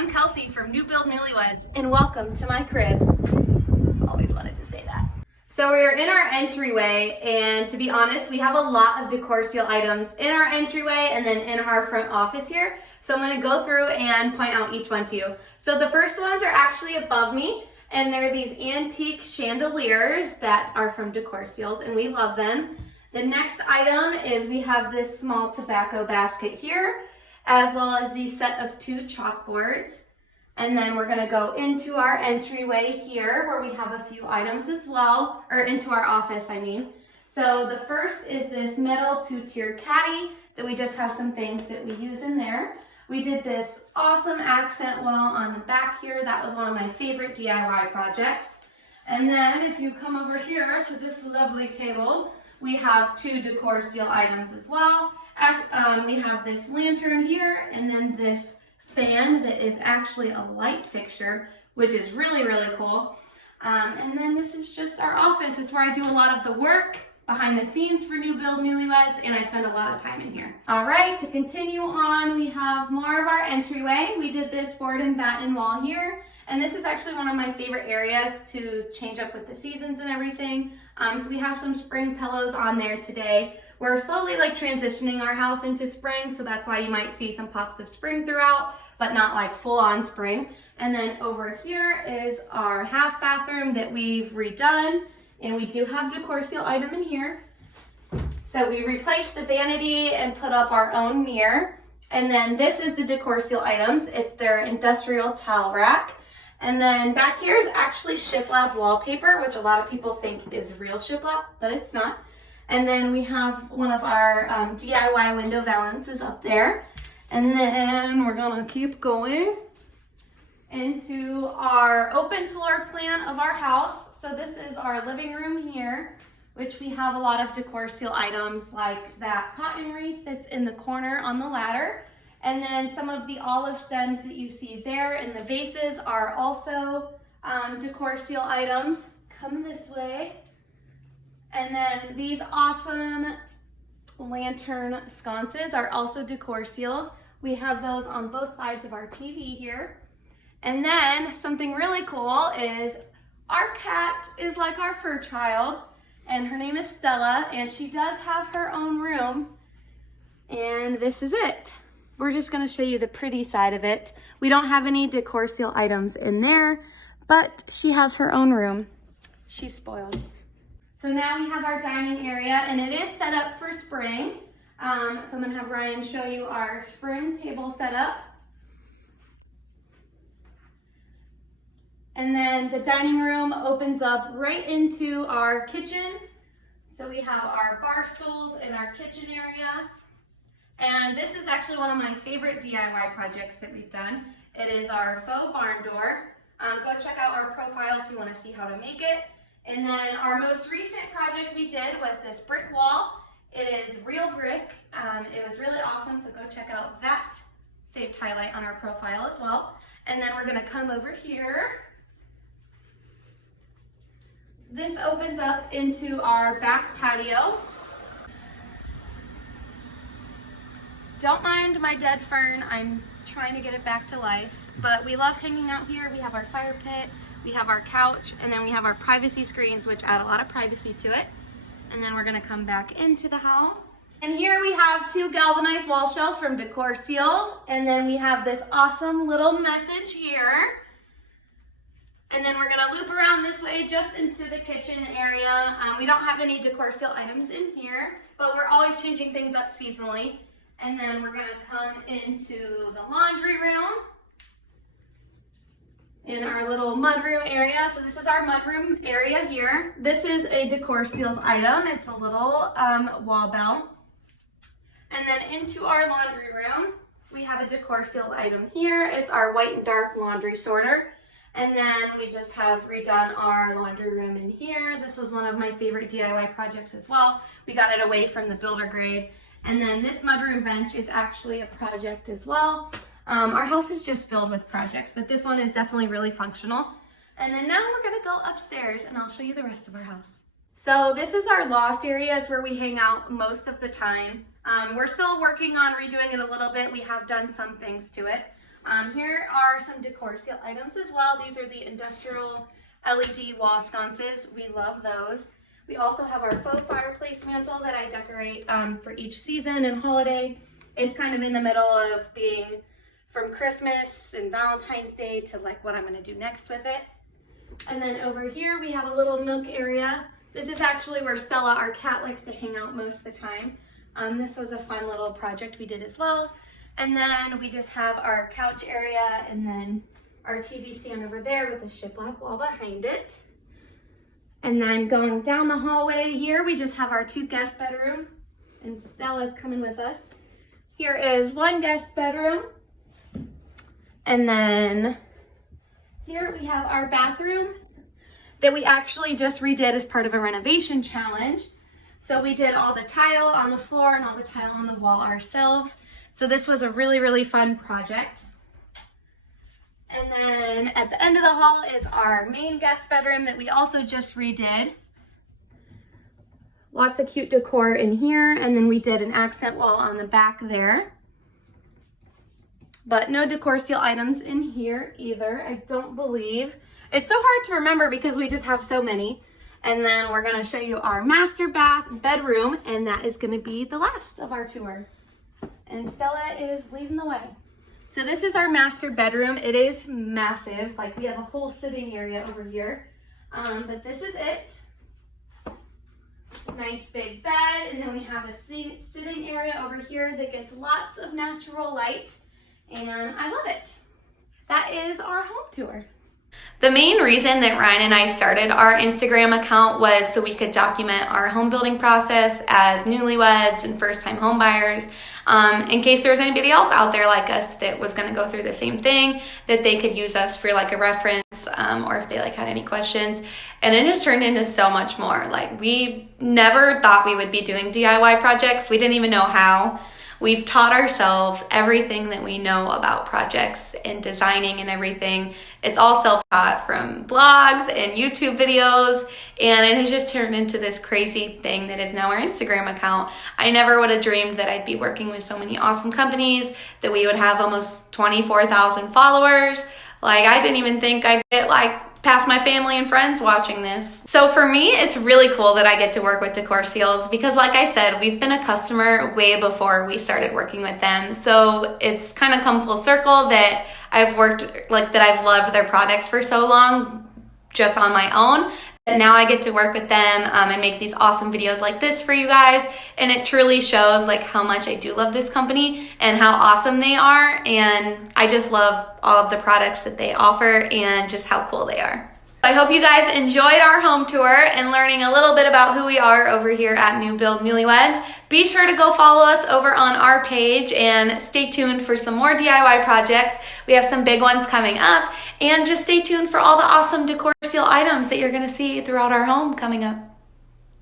I'm Kelsey from New Build Newlyweds, and welcome to my crib. Always wanted to say that. So we're in our entryway, and to be honest, we have a lot of Decor Steal items in our entryway and then in our front office here. So I'm gonna go through and point out each one to you. So the first ones are actually above me, and they're these antique chandeliers that are from Decor Steals, and we love them. The next item is we have this small tobacco basket here, as well as the set of 2 chalkboards. And then we're gonna go into our entryway here where we have a few items as well, or into our office, I mean. So the first is this metal 2-tiered caddy that we just have some things that we use in there. We did this awesome accent wall on the back here. That was one of my favorite DIY projects. And then if you come over here to this lovely table, we have 2 Decor Steal items as well. We have this lantern here, and then this fan that is actually a light fixture, which is really, really cool. And then this is just our office. It's where I do a lot of the work behind the scenes for New Build Newlyweds, and I spend a lot of time in here. All right, to continue on, we have more of our entryway. We did this board and batten wall here, and this is actually one of my favorite areas to change up with the seasons and everything. So we have some spring pillows on there today. We're slowly transitioning our house into spring, so that's why you might see some pops of spring throughout, but not like full on spring. And then over here is our half bathroom that we've redone, and we do have Decor Steal item in here. So we replaced the vanity and put up our own mirror. And then this is the Decor Steal items. It's their industrial towel rack. And then back here is actually shiplap wallpaper, which a lot of people think is real shiplap, but it's not. And then we have one of our DIY window valances up there. And then we're gonna keep going into our open floor plan of our house. So this is our living room here, which we have a lot of Decor Steal items like that cotton wreath that's in the corner on the ladder. And then some of the olive stems that you see there and the vases are also Decor Steal items. Come this way. And then these awesome lantern sconces are also Decor Steals. We have those on both sides of our TV here. And then something really cool is our cat is like our fur child, and her name is Stella, and she does have her own room. And this is it. We're just gonna show you the pretty side of it. We don't have any Decor Steal items in there, but she has her own room. She's spoiled. So now we have our dining area, and it is set up for spring. So I'm gonna have Ryan show you our spring table setup. And then the dining room opens up right into our kitchen. So we have our bar stools in our kitchen area. And this is actually one of my favorite DIY projects that we've done. It is our faux barn door. Go check out our profile if you want to see how to make it. And then our most recent project we did was this brick wall. It is real brick. It was really awesome, so go check out that saved highlight on our profile as well. And then we're gonna come over here. This opens up into our back patio. Don't mind my dead fern, I'm trying to get it back to life, but we love hanging out here. We have our fire pit, we have our couch, and then we have our privacy screens, which add a lot of privacy to it. And then we're gonna come back into the house. And here we have 2 galvanized wall shelves from Decor Steals, and then we have this awesome little message here. And then we're gonna loop around this way just into the kitchen area. We don't have any Decor Steal items in here, but we're always changing things up seasonally. And then we're gonna come into the laundry room in our little mudroom area. So this is our mudroom area here. This is a Decor Steals item. It's a little wall bell. And then into our laundry room, we have a Decor Steals item here. It's our white and dark laundry sorter. And then we just have redone our laundry room in here. This was one of my favorite DIY projects as well. We got it away from the builder grade. And then this mudroom bench is actually a project as well. Our house is just filled with projects, but this one is definitely really functional. And then now we're gonna go upstairs and I'll show you the rest of our house. So this is our loft area. It's where we hang out most of the time. We're still working on redoing it a little bit. We have done some things to it. Here are some Decor Steal items as well. These are the industrial LED wall sconces. We love those. We also have our faux fireplace mantle that I decorate for each season and holiday. It's kind of in the middle of being from Christmas and Valentine's Day to like what I'm gonna do next with it. And then over here we have a little nook area. This is actually where Stella, our cat, likes to hang out most of the time. This was a fun little project we did as well. And then we just have our couch area and then our TV stand over there with the shiplap wall behind it. And then going down the hallway here, we just have our 2 guest bedrooms, and Stella's coming with us. Here is 1 guest bedroom. And then here we have our bathroom that we actually just redid as part of a renovation challenge. So we did all the tile on the floor and all the tile on the wall ourselves. So this was a really, really fun project. And then at the end of the hall is our main guest bedroom that we also just redid. Lots of cute decor in here, and then we did an accent wall on the back there. But no Decor Steal items in here either, I don't believe. It's so hard to remember because we just have so many. And then we're gonna show you our master bedroom, and that is gonna be the last of our tour. And Stella is leading the way. So this is our master bedroom. It is massive. Like, we have a whole sitting area over here. But this is it. Nice big bed, and then we have a sitting area over here that gets lots of natural light, and I love it. That is our home tour. The main reason that Ryan and I started our Instagram account was so we could document our home building process as newlyweds and first-time home buyers, in case there was anybody else out there like us that was going to go through the same thing, that they could use us for like a reference, or if they like had any questions. And it has turned into so much more. Like, we never thought we would be doing DIY projects. We didn't even know how. We've taught ourselves everything that we know about projects and designing and everything. It's all self-taught from blogs and YouTube videos, and it has just turned into this crazy thing that is now our Instagram account. I never would have dreamed that I'd be working with so many awesome companies, that we would have almost 24,000 followers. Like, I didn't even think I'd get like past my family and friends watching this. So for me, it's really cool that I get to work with Decor Steals because, like I said, we've been a customer way before we started working with them. So it's kind of come full circle that I've loved their products for so long just on my own. And now I get to work with them and make these awesome videos like this for you guys. And it truly shows like how much I do love this company and how awesome they are. And I just love all of the products that they offer and just how cool they are. I hope you guys enjoyed our home tour and learning a little bit about who we are over here at New Build Newlyweds. Be sure to go follow us over on our page and stay tuned for some more DIY projects. We have some big ones coming up, and just stay tuned for all the awesome Decor Steal items that you're going to see throughout our home coming up.